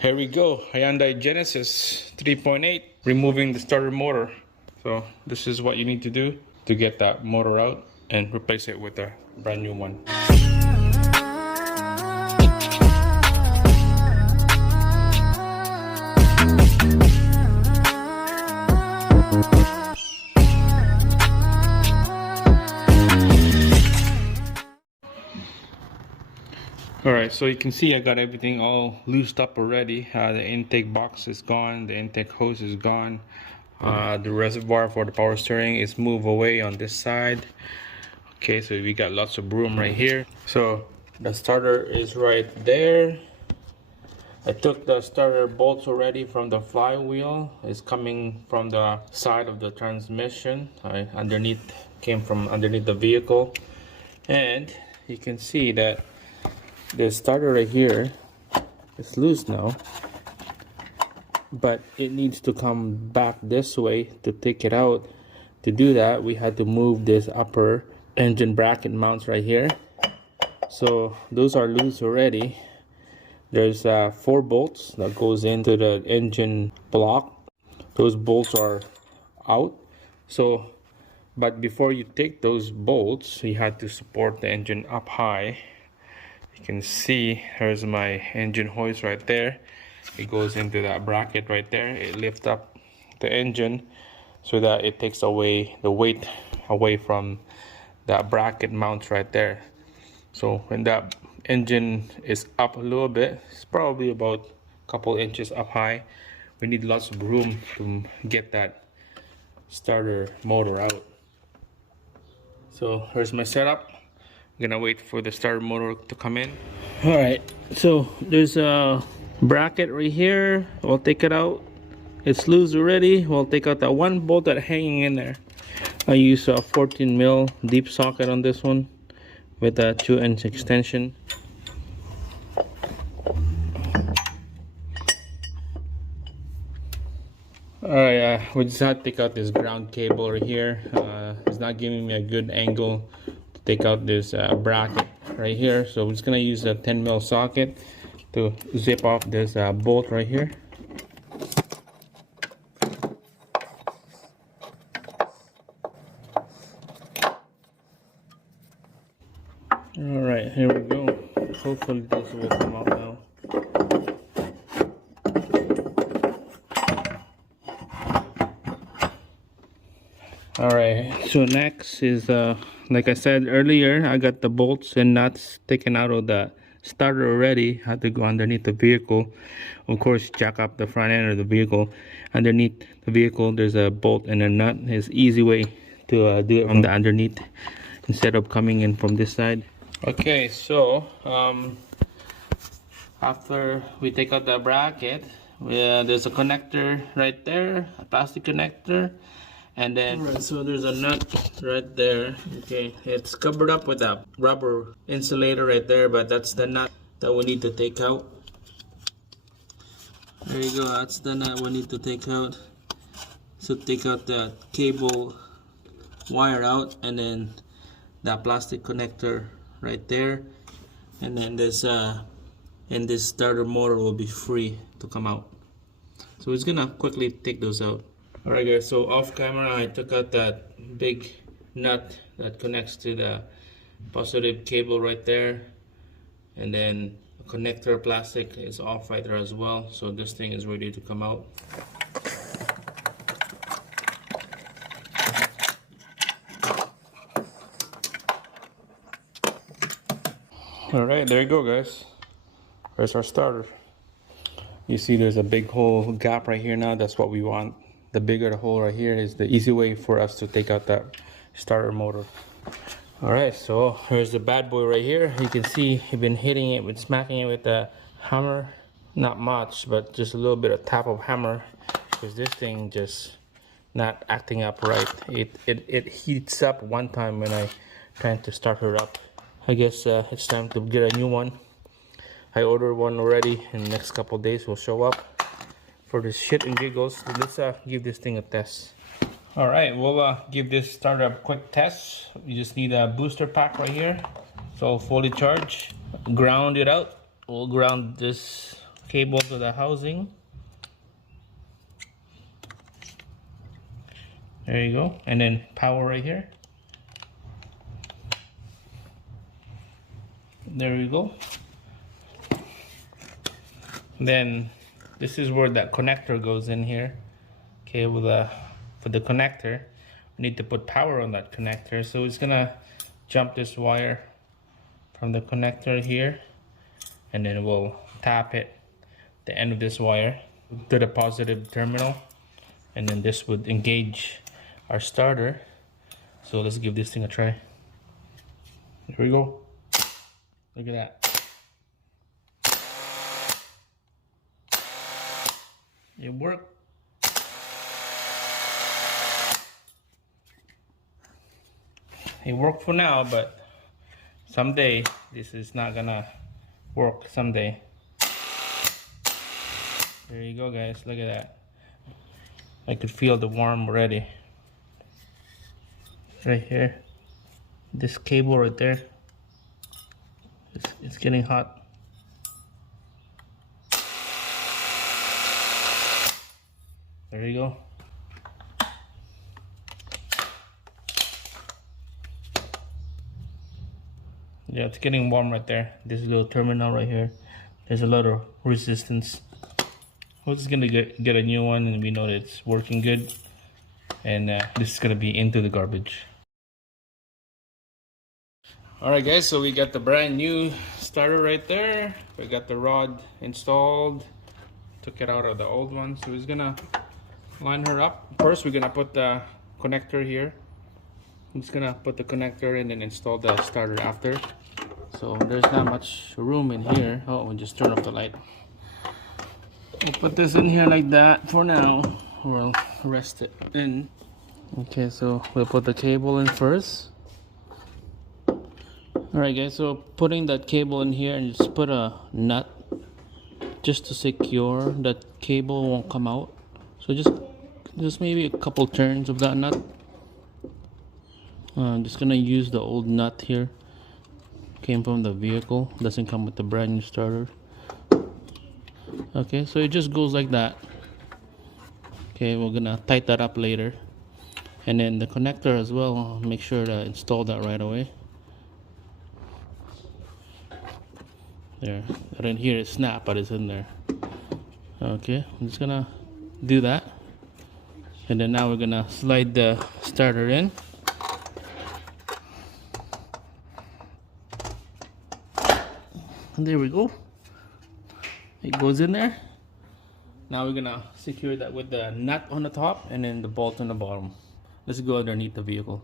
Here we go, Hyundai Genesis 3.8, removing the starter motor. So this is what you need to do to get that motor out and replace it with a brand new one. Alright, so you can see I got everything all loosed up already. The intake box is gone, the intake hose is gone. The reservoir for the power steering is moved away on this side. Okay, so we got lots of room right here. So the starter is right there. I took the starter bolts already from the flywheel. It's coming from the side of the transmission. Came from underneath the vehicle. And you can see that the starter right here is loose now, but it needs to come back this way to take it out. To do that, we had to move this upper engine bracket mounts right here. So those are loose already. There's 4 bolts that goes into the engine block. Those bolts are out. So but before you take those bolts, you had to support the engine up high. You can see here's my engine hoist right there. It goes into that bracket right there. It lifts up the engine so that it takes away the weight away from that bracket mounts right there. So when that engine is up a little bit, it's probably about a couple inches up high, we need lots of room to get that starter motor out. So here's my setup. I'm gonna wait for the starter motor to come in. All right, so there's a bracket right here. We'll take it out. It's loose already. We'll take out that one bolt that's hanging in there. I use a 14mm deep socket on this one with a 2-inch extension. Alright, we just had to take out this ground cable right here. It's not giving me a good angle to take out this bracket right here, so we're just gonna use a 10mm socket to zip off this bolt right here. Alright, here we go. Hopefully this will come out now. Alright, so next is like I said earlier, I got the bolts and nuts taken out of the starter already. Had to go underneath the vehicle, of course, jack up the front end of the vehicle. Underneath the vehicle there's a bolt and a nut. It's easy way to do it from the underneath instead of coming in from this side. Okay, so after we take out the bracket, there's a connector right there, a plastic connector. And then, alright, so there's a nut right there. Okay, it's covered up with a rubber insulator right there, but that's the nut that we need to take out. There you go, that's the nut we need to take out. So take out the cable wire out, and then that plastic connector right there. And then this starter motor will be free to come out. So it's gonna quickly take those out. Alright guys, so off camera I took out that big nut that connects to the positive cable right there, and then the connector plastic is off right there as well, so this thing is ready to come out. Alright, there you go guys. There's our starter. You see there's a big hole gap right here now. That's what we want. The bigger the hole right here is the easy way for us to take out that starter motor. Alright, so here's the bad boy right here. You can see I've been hitting it with smacking it with a hammer. Not much, but just a little bit of tap of hammer, because this thing just not acting up right. It heats up one time when I trying to start her up. I guess it's time to get a new one. I ordered one already, and the next couple days will show up. For this shit and giggles, let's give this thing a test. Alright, we'll give this starter a quick test. You just need a booster pack right here. It's all fully charged. Ground it out. We'll ground this cable to the housing. There you go. And then power right here. There you go. Then this is where that connector goes in here. Okay, for the connector, we need to put power on that connector. So it's gonna jump this wire from the connector here, and then we'll tap it, the end of this wire, to the positive terminal, and then this would engage our starter. So let's give this thing a try. Here we go. Look at that. It worked. It worked for now, but someday this is not gonna work someday. There you go, guys. Look at that. I could feel the warm already. Right here. This cable right there. It's getting hot. There you go. Yeah, it's getting warm right there. This little terminal right here. There's a lot of resistance. We're just gonna get a new one, and we know that it's working good. And this is gonna be into the garbage. Alright guys, so we got the brand new starter right there. We got the rod installed. Took it out of the old one. So we're gonna line her up. First we're gonna put the connector here. I'm just gonna put the connector in and install the starter after. So there's not much room in here. Oh, we'll just turn off the light. We'll put this in here like that for now. We'll rest it in. Okay, so we'll put the cable in first. Alright guys, so putting that cable in here, and just put a nut just to secure that cable won't come out. So just maybe a couple turns of that nut. I'm just gonna use the old nut here. Came from the vehicle, doesn't come with the brand new starter. Okay, so it just goes like that. Okay, we're gonna tighten that up later. And then the connector as well, make sure to install that right away. There, I didn't hear it snap, but it's in there. Okay, I'm just gonna do that. And then now we're gonna slide the starter in. And there we go. It goes in there. Now we're gonna secure that with the nut on the top and then the bolt on the bottom. Let's go underneath the vehicle.